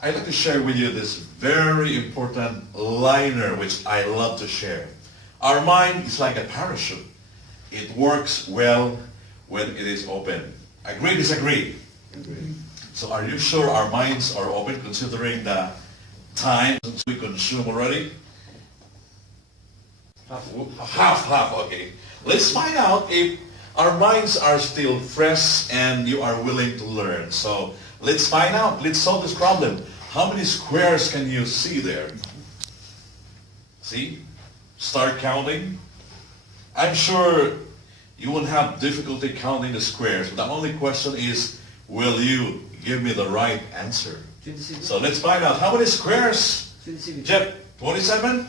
I'd like to share with you this very important liner which I love to share. Our mind is like a parachute. It works well when it is open. Agree, disagree? Agree. So are you sure our minds are open considering the time we consume already? Half, okay. Let's find out if our minds are still fresh and you are willing to learn. So let's find out. Let's solve this problem. How many squares can you see there? See? Start counting. I'm sure you won't have difficulty counting the squares. The only question is, will you give me the right answer? 27. So let's find out. How many squares? 27. Jeff, 27?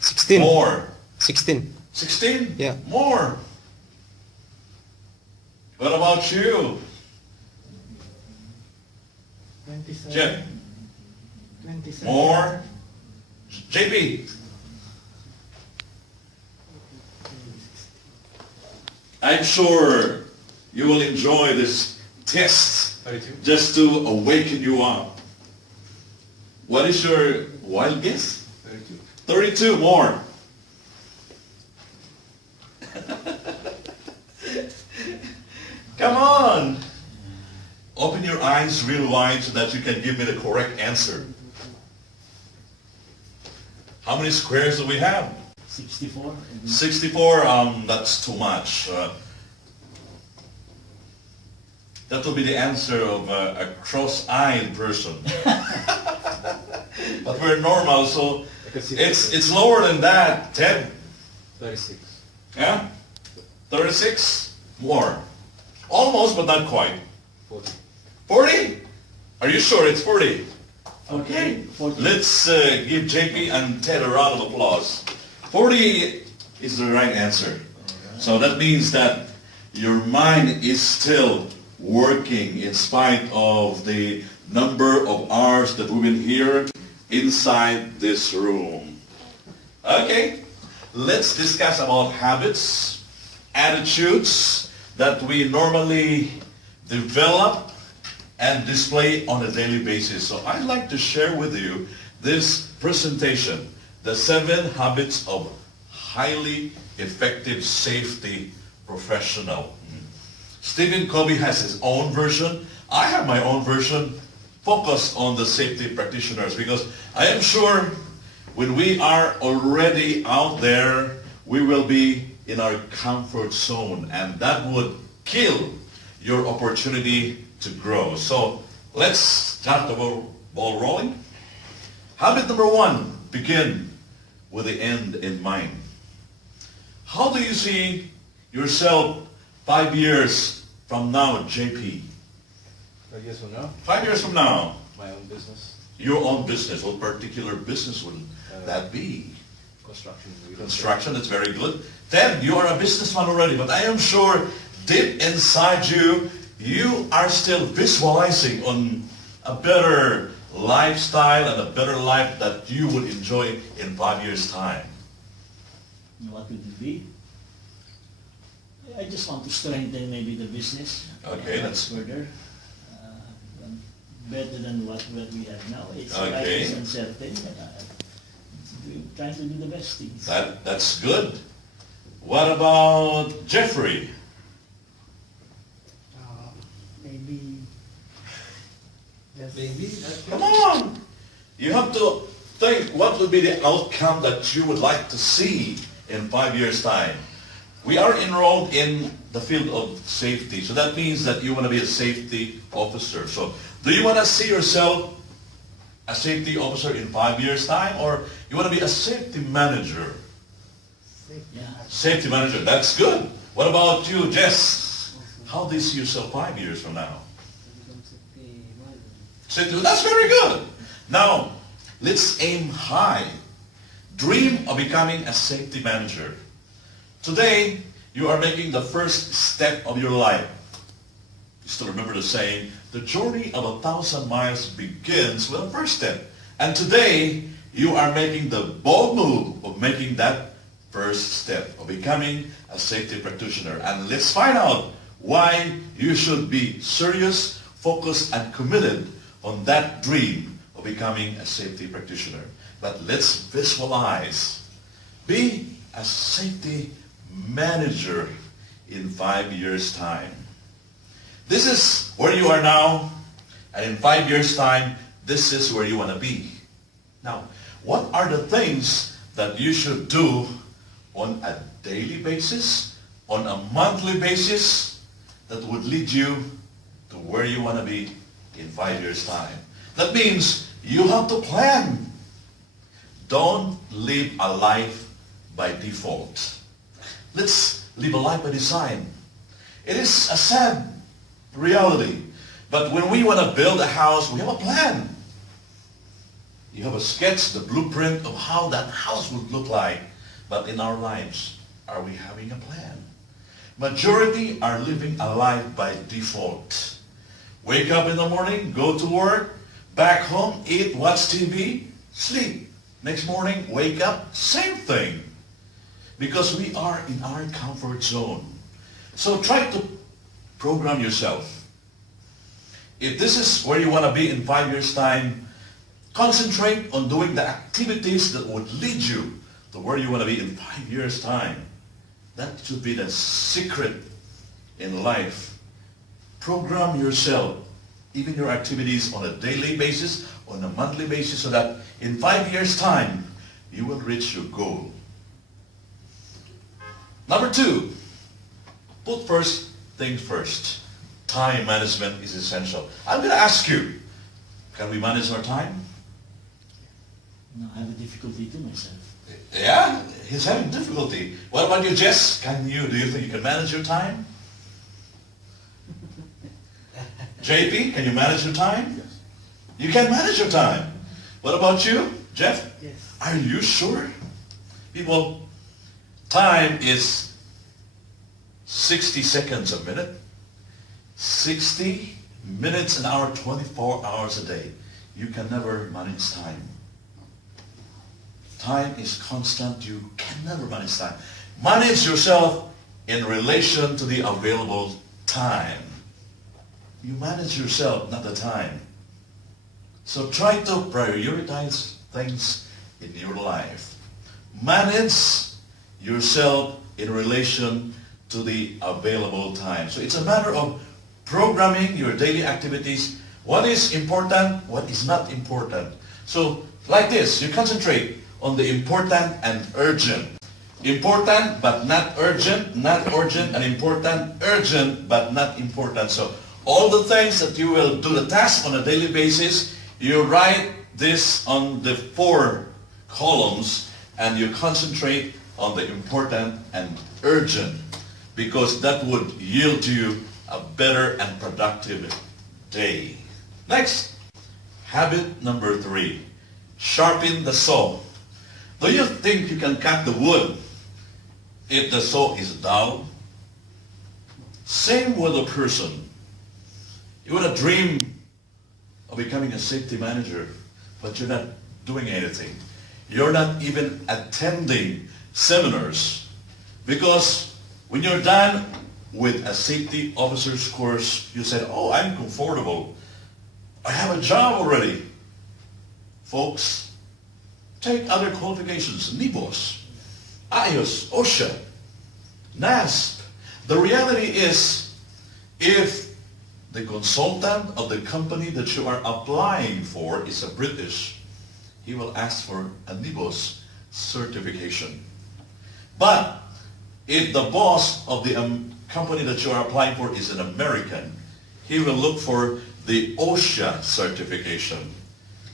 16. More. 16. 16? Yeah. More. What about you? 27. Jeff? 27. More? JP? I'm sure you will enjoy this test 32. just to awaken you up. What is your wild guess? 32. 32 more. Come on. Open your eyes real wide so that you can give me the correct answer. How many squares do we have? 64. 64, that's too much. That will be the answer of a cross-eyed person. But we're normal, so it's lower than that. 10, 36. yeah? 36, more. Almost, but not quite. 40. 40? Are you sure it's 40? 40. 40. Let's give JP and Ted a round of applause. 40 is the right answer. So that means that your mind is still working in spite of the number of hours that we've been here inside this room. Okay, let's discuss about habits, attitudes that we normally develop and display on a daily basis. So I'd like to share with you this presentation, the 7 habits of highly effective safety professional. Stephen Covey has his own version. I have my own version focused on the safety practitioners because I am sure when we are already out there, we will be in our comfort zone and that would kill your opportunity to grow. So let's start the ball rolling. Habit number 1, begin with the end in mind. How do you see yourself 5 years from now, JP? 5 years from now, 5 years from now, my own business, your own business. What particular business would that be? construction. Construction, that's very good. Then you are a businessman already, but I am sure deep inside you, you are still visualizing on a better lifestyle and a better life that you would enjoy in 5 years' time. What would it be? I just want to strengthen maybe the business. Okay, that's further. Better than what we have now. It's Okay. like it's uncertain. Trying to do the best things. that's good. What about Jeffrey? Maybe. Maybe. Come on! You have to think what would be the outcome that you would like to see in 5 years' time. We are enrolled in the field of safety, so that means that you want to be a safety officer. So do you want to see yourself a safety officer in 5 years' time, or you want to be a safety manager? Yeah. Safety manager, that's good. What about you, Jess? How do you see yourself 5 years from now? Safety, that's very good. Now, let's aim high. Dream of becoming a safety manager. Today, you are making the first step of your life. You still remember the saying, the journey of 1,000 miles begins with a first step. And today, you are making the bold move of making that first step of becoming a safety practitioner. And let's find out why you should be serious, focused, and committed on that dream of of becoming a safety practitioner. But let's visualize. Be a safety manager in 5 years' time. This is where you are now, and in 5 years' time, this is where you want to be. Now, what are the things that you should do on a daily basis, on a monthly basis, that would lead you to where you want to be in 5 years' time? That means you have to plan. Don't live a life by default. Let's live a life by design. It is a sad reality, but when we want to build a house, we have a plan. You have a sketch, the blueprint of how that house would look like. But in our lives, are we having a plan? Majority are living a life by default. Wake up in the morning, go to work, back home, eat, watch TV, sleep. Next morning, wake up, same thing. Because we are in our comfort zone. So try to program yourself. If this is where you want to be in 5 years' time, concentrate on doing the activities that would lead you to where you want to be in 5 years' time. That should be the secret in life. Program yourself, even your activities, on a daily basis, on a monthly basis, so that in 5 years' time, you will reach your goal. Number 2, put first things first. Time management is essential. I'm going to ask you, can we manage our time? No, I have a difficulty too myself. Yeah, he's having difficulty. What about you, Jess? Do you think you can manage your time? JP, can you manage your time? Yes. You can manage your time. What about you, Jeff? Yes. Are you sure? People, time is 60 seconds a minute, 60 minutes an hour, 24 hours a day. You can never manage time. Time is constant. You can never manage time. Manage yourself in relation to the available time. You manage yourself, not the time. So try to prioritize things in your life. Manage yourself in relation to the available time. So it's a matter of programming your daily activities. What is important, what is not important. So like this, you concentrate on the important and urgent. Important but not urgent, not urgent and important, urgent but not important. So all the things that you will do, the task on a daily basis, you write this on the 4 columns and you concentrate on the important and urgent, because that would yield to you a better and productive day. Next, habit number 3, sharpen the saw. Do you think you can cut the wood if the saw is dull? Same with a person. You want to dream of becoming a safety manager, but you're not doing anything. You're not even attending seminars, because when you're done with a safety officer's course, you said, oh, I'm comfortable. I have a job already. Folks, take other qualifications, NIBOS, IOS, OSHA, NASP. The reality is, if the consultant of the company that you are applying for is a British, he will ask for a NIBOS certification. But if the boss of the company that you are applying for is an American, he will look for the OSHA certification.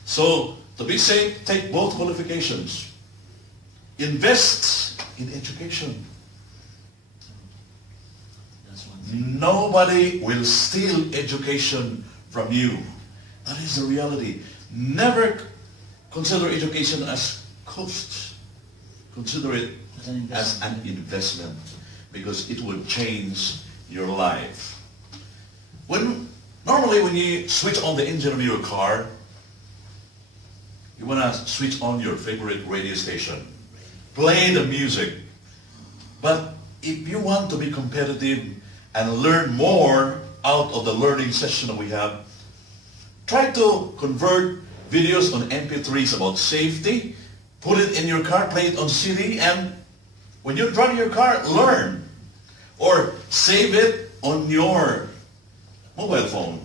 So to be safe, take both qualifications. Invest in education. That's one thing. Nobody will steal education from you. That is the reality. Never consider education as cost. Consider it as an investment, because it will change your life. Normally when you switch on the engine of your car, you want to switch on your favorite radio station. Play the music. But if you want to be competitive and learn more out of the learning session that we have, try to convert videos on MP3s about safety, put it in your car, play it on CD, and when you're driving your car, learn. Or save it on your mobile phone.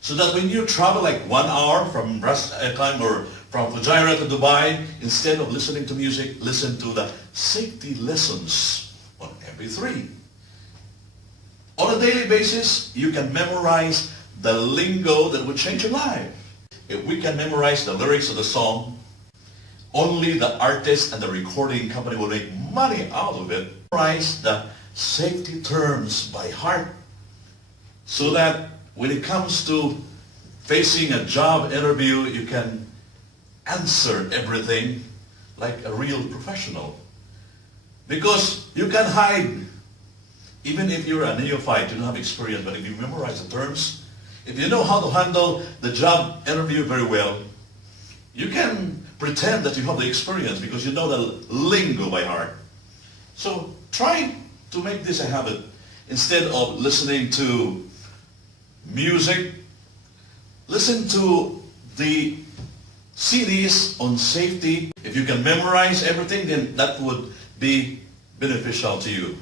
So that when you travel like 1 hour from or from Fujairah to Dubai, instead of listening to music, listen to the safety lessons on MP3. On a daily basis, you can memorize the lingo that would change your life. If we can memorize the lyrics of the song, only the artist and the recording company will make money out of it. Memorize the safety terms by heart so that when it comes to facing a job interview, you can answer everything like a real professional. Because you can hide, even if you're a neophyte, you don't have experience, but if you memorize the terms, if you know how to handle the job interview very well, you can pretend that you have the experience because you know the lingo by heart. So try to make this a habit. Instead of listening to music, listen to the CDs on safety. If you can memorize everything, then that would be beneficial to you.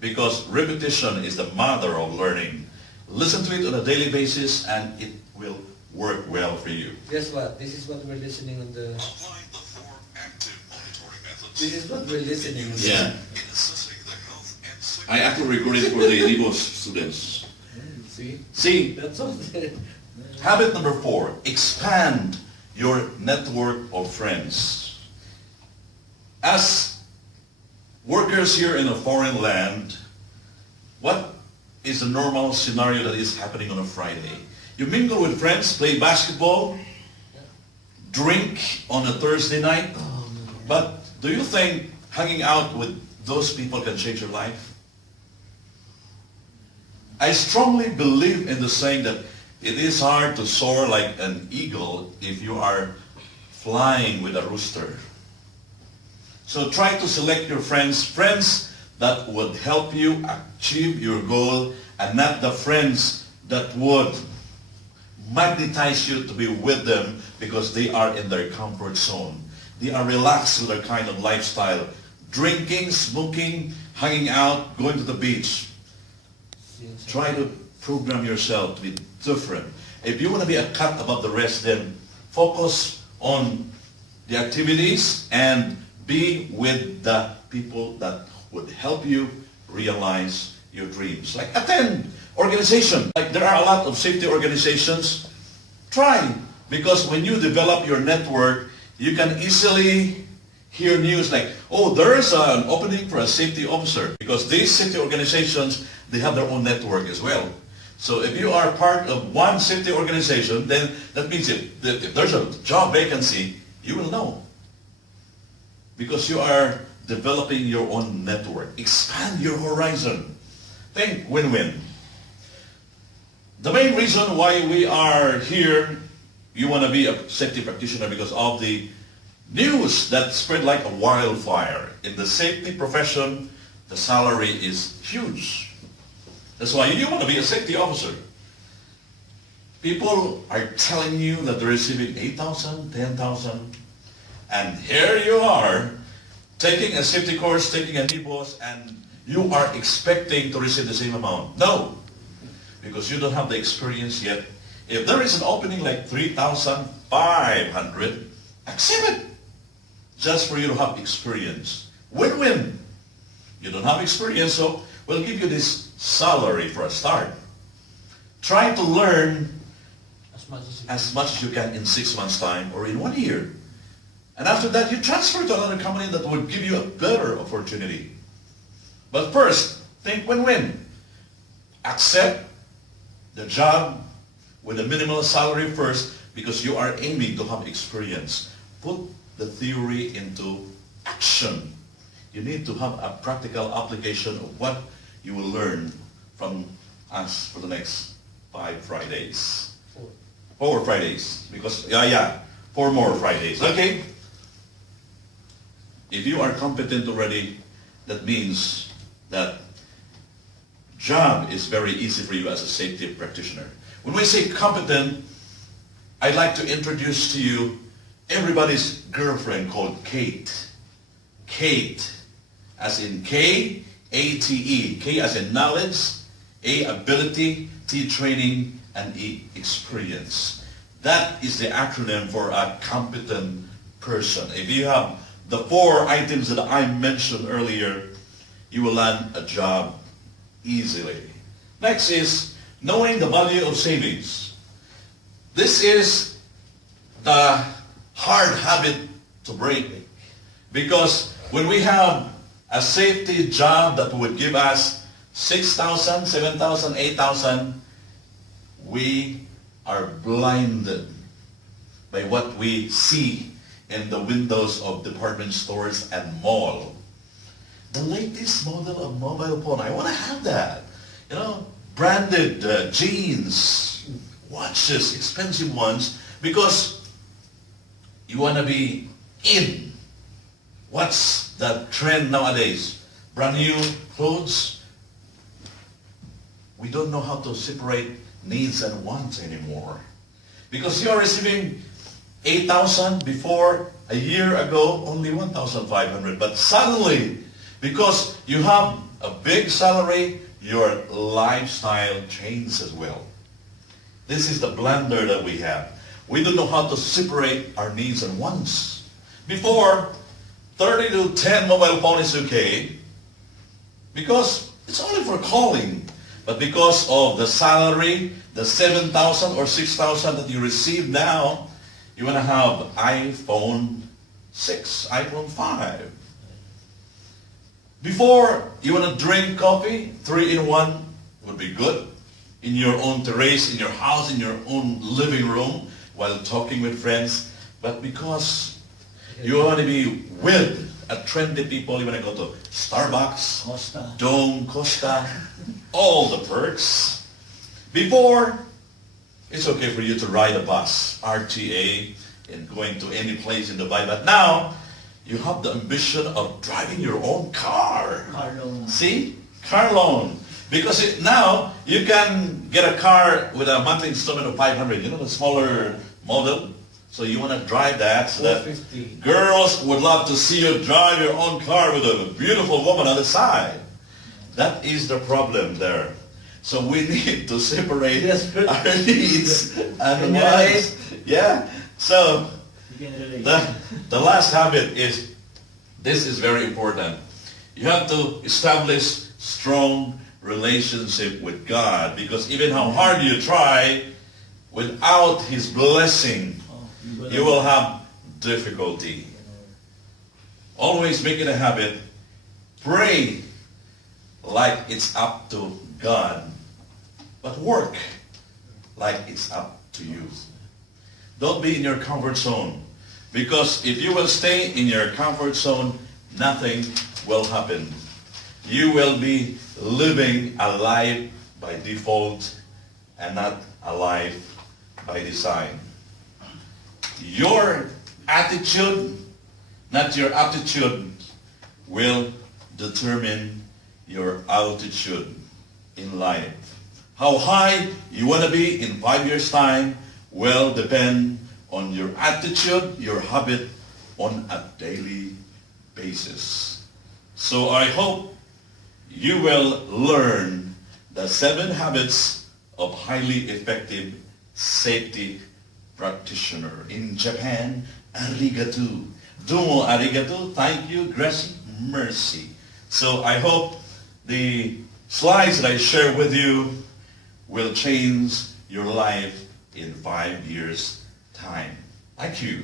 Because repetition is the mother of learning. Listen to it on a daily basis and it will work well for you. Guess what? This is what we're listening on the... Apply the 4 active monitoring methods. This is what we're listening on the... Yeah. I actually recorded it for the RICO students. See? See, That's all. habit number 4, expand your network of friends. As workers here in a foreign land, what is the normal scenario that is happening on a Friday? You mingle with friends, play basketball, drink on a Thursday night, but do you think hanging out with those people can change your life? I strongly believe in the saying that it is hard to soar like an eagle if you are flying with a rooster. So try to select your friends that would help you achieve your goal and not the friends that would magnetize you to be with them because they are in their comfort zone. They are relaxed with their kind of lifestyle. Drinking, smoking, hanging out, going to the beach. Try to program yourself to be different. If you want to be a cut above the rest, then focus on the activities and be with the people that would help you realize your dreams. Like attend organization. Like there are a lot of safety organizations. Try, because when you develop your network, you can easily hear news like, oh, there is an opening for a safety officer, because these safety organizations, they have their own network as well. So if you are part of one safety organization, then that means if there's a job vacancy, you will know. Because you are developing your own network. Expand your horizon. Think win-win. The main reason why we are here, you want to be a safety practitioner because of the news that spread like a wildfire. In the safety profession, the salary is huge. That's why you want to be a safety officer. People are telling you that they're receiving 8,000, 10,000, and here you are taking a safety course, taking a NIBOS, and you are expecting to receive the same amount. No, because you don't have the experience yet. If there is an opening like 3,500, accept it. Just for you to have experience. Win-win. You don't have experience, so we'll give you this salary for a start. Try to learn as much as you can in 6 months' time or in 1 year. And after that, you transfer to another company that would give you a better opportunity. But first, think win-win. Accept the job with a minimal salary first because you are aiming to have experience. Put the theory into action. You need to have a practical application of what you will learn from us for the next 5 Fridays. 4 Fridays. Because, 4 more Fridays. Okay? If you are competent already, that means that job is very easy for you as a safety practitioner. When we say competent, I'd like to introduce to you everybody's girlfriend called Kate. Kate, as in K-A-T-E. K as in knowledge, A ability, T training, and E experience. That is the acronym for a competent person. If you have the 4 items that I mentioned earlier, you will land a job easily. Next is knowing the value of savings. This is the hard habit to break, because when we have a safety job that would give us 6,000, 7,000, 8,000, we are blinded by what we see in the windows of department stores and mall. The latest model of mobile phone, I want to have that. You know, branded jeans, watches, expensive ones, because you want to be in. What's the trend nowadays? Brand new clothes. We don't know how to separate needs and wants anymore. Because you're receiving 8,000 before, a year ago, only 1,500. But suddenly, because you have a big salary, your lifestyle changes as well. This is the blender that we have. We don't know how to separate our needs and wants. Before, 30 to 10 mobile phone is okay, because it's only for calling. But because of the salary, the 7,000 or 6,000 that you receive now, you want to have iPhone 6, iPhone 5. Before, you want to drink coffee, 3-in-1 would be good. In your own terrace, in your house, in your own living room, while talking with friends. But because you want to be with a trendy people, you want to go to Starbucks, Costa. Dome, Costa, all the perks. Before, it's okay for you to ride a bus, RTA, and going to any place in Dubai. But now, you have the ambition of driving your own car. Car loan. See? Car loan. Because now, you can get a car with a monthly installment of 500. You know, the smaller model. So you want to drive that so that 450. girls would love to see you drive your own car with a beautiful woman on the side. That is the problem there. So we need to separate Yes, but- our needs and Can you wants. Yeah. So You can relate. the last habit is, this is very important. You have to establish strong relationship with God, because even how hard you try, without His blessing, Oh, you will have difficulty. Always make it a habit. Pray like it's up to God, but work like it's up to you. Don't be in your comfort zone, because if you will stay in your comfort zone, nothing will happen. You will be living a life by default and not a life by design. Your attitude, not your aptitude, will determine your altitude in life. How high you want to be in 5 years' time will depend on your attitude, your habit on a daily basis. So I hope you will learn the 7 habits of highly effective safety practitioner. In Japan, arigato. Domo arigato, thank you, grazie, mercy. So I hope the slides that I share with you will change your life in 5 years' time. Thank you.